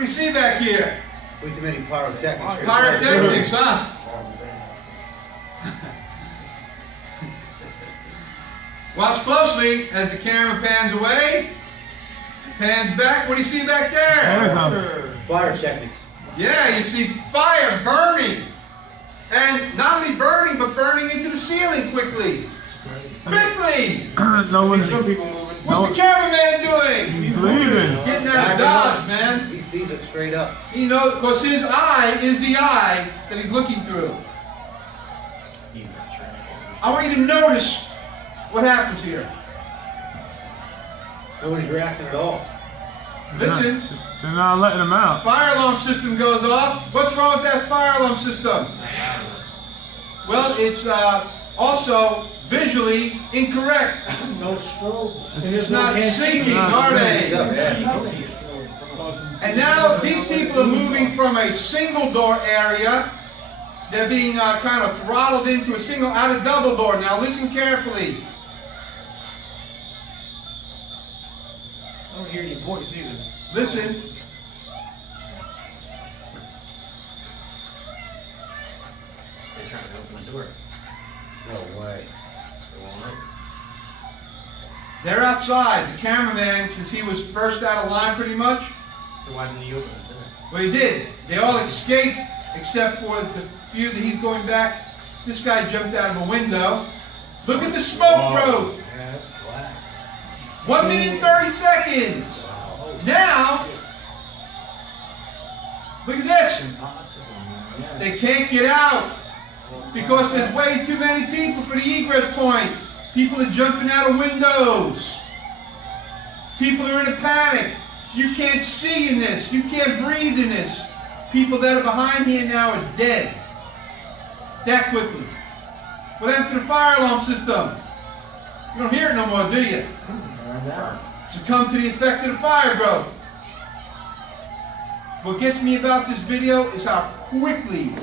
What do you see back here? Way too many pyrotechnics. Pyrotechnics, huh? Watch closely as the camera pans away, pans back. What do you see back there? Pyrotechnics. Yeah, you see fire burning. And not only burning, but burning into the ceiling quickly. Quickly! Some people moving. What's the cameraman doing? He's leaving. Getting out of Dodge, man. He sees it straight up. He knows, because his eye is the eye that he's looking through. I want you to notice what happens here. Nobody's reacting at all. Listen. They're not letting him out. Fire alarm system goes off. What's wrong with that fire alarm system? Well, it's also visually incorrect. No strobes. It's not syncing, are they? And now these people are moving from a single door area. They're being kind of throttled into a single out of double door. Now listen carefully. I don't hear your voice either. Listen. They're trying to open the door. No way. They won't open. They're outside. The cameraman, since he was first out of line pretty much, So why didn't he open the door? well, he did. They all escaped except for the few that he's going back. This guy jumped out of a window. Look at the smoke road. Yeah, that's black. 1 minute 30 seconds. Now, look at this. Impossible, man. Yeah. They can't get out because there's way too many people for the egress point. People are jumping out of windows. People are in a panic. You can't see in this. You can't breathe in this. People that are behind here now are dead. That quickly. What happened to the fire alarm system? You don't hear it no more, do you? Succumb to the effect of the fire growth. What gets me about this video is how quickly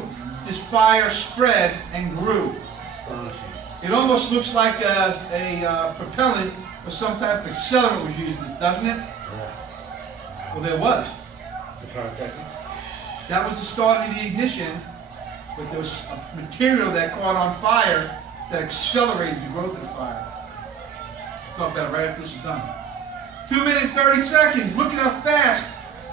this fire spread and grew. Astonishing. It almost looks like a propellant or some type of accelerant was used, doesn't it? Yeah. Well, there was. The pyrotechnics. That was the start of the ignition, but there was a material that caught on fire that accelerated the growth of the fire. Talk about it right after this is done. 2 minutes 30 seconds. Look at how fast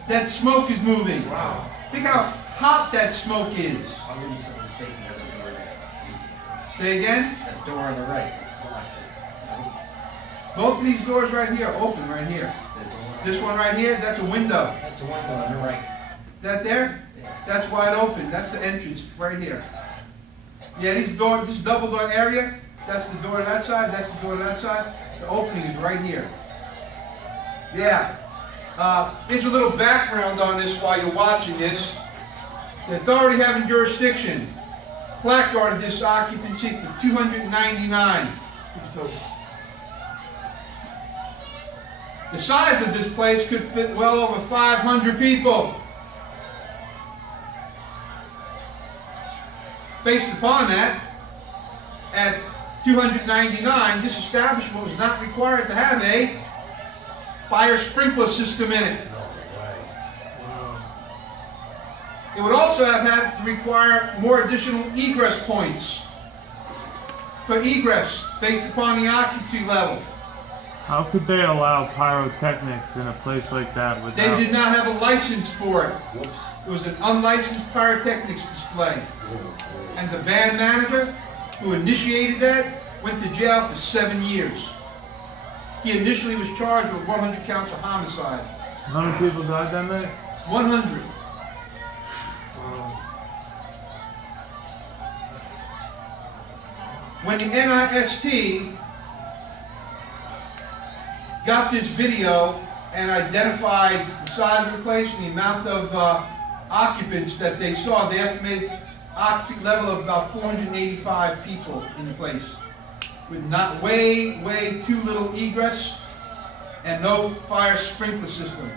that smoke is moving. Wow. Think how hot that smoke is. I'll give you something to take the other door down. Say again. That door on the right. It's locked. Both of these doors right here are open right here. There's one. This one right here, that's a window. That's a window on the right. That there? Yeah. That's wide open. That's the entrance right here. Yeah, these doors, this double door area, that's the door to that side, that's the door to that side. The opening is right here. Yeah. Here's a little background on this while you're watching this. The authority having jurisdiction placarded this occupancy for 299. The size of this place could fit well over 500 people. Based upon that, at 299, this establishment was not required to have a fire sprinkler system in it. No way. Wow. It would also have had to require more additional egress points for egress based upon the occupancy level. How could they allow pyrotechnics in a place like that They without... did not have a license for it. Whoops. It was an unlicensed pyrotechnics display. And the van manager who initiated that went to jail for 7 years. He initially was charged with 100 counts of homicide. How many people died that night? 100. Wow. When the NIST got this video and identified the size of the place and the amount of occupants that they saw, they estimated occupancy level of about 485 people in the place, with not way too little egress and no fire sprinkler system.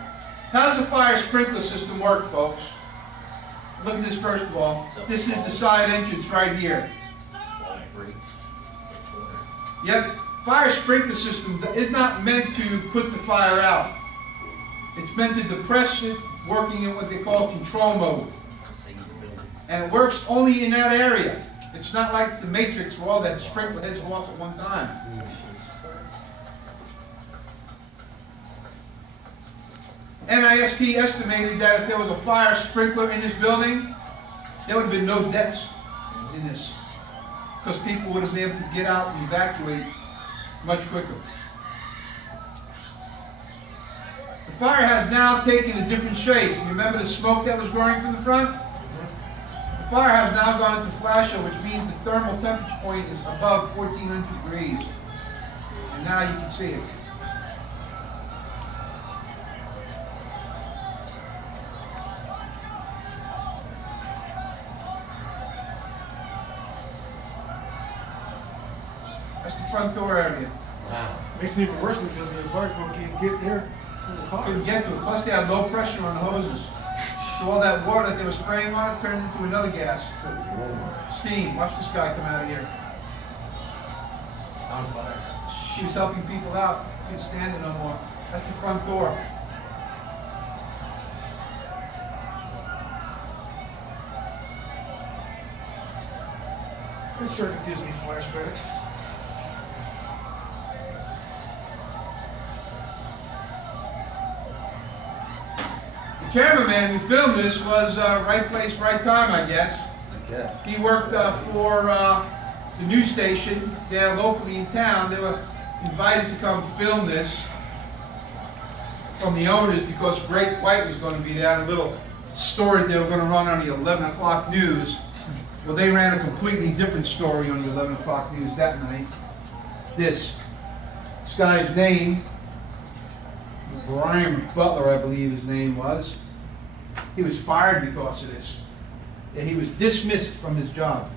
How does a fire sprinkler system work, folks? Look at this first of all. This is the side entrance right here. Wall breaks. It's water. Yep, fire sprinkler system is not meant to put the fire out. It's meant to depress it working in what they call control mode. And it works only in that area. It's not like the Matrix where all that sprinkler heads go off at one time. NIST estimated that if there was a fire sprinkler in this building, there would have been no deaths in this, because people would have been able to get out and evacuate much quicker. The fire has now taken a different shape. You remember the smoke that was growing from the front? The fire has now gone into flasher, which means the thermal temperature point is above 1400 degrees. And now you can see it. That's the front door area. Wow. Makes it even worse because the fire crew can't get there from the car. Couldn't get to it. Plus they have low pressure on the hoses. So all that water that they were spraying on it turned into another gas. Steam. Watch this guy come out of here. On fire. He was helping people out. Couldn't stand it no more. That's the front door. It certainly gives me flashbacks. The cameraman who filmed this was right place, right time, I guess. I guess. He worked for the news station there locally in town. They were invited to come film this from the owners because Great White was going to be there. A little story they were going to run on the 11 o'clock news. Well, they ran a completely different story on the 11 o'clock news that night. This guy's name, Brian Butler, I believe his name was. He was fired because of this. And he was dismissed from his job.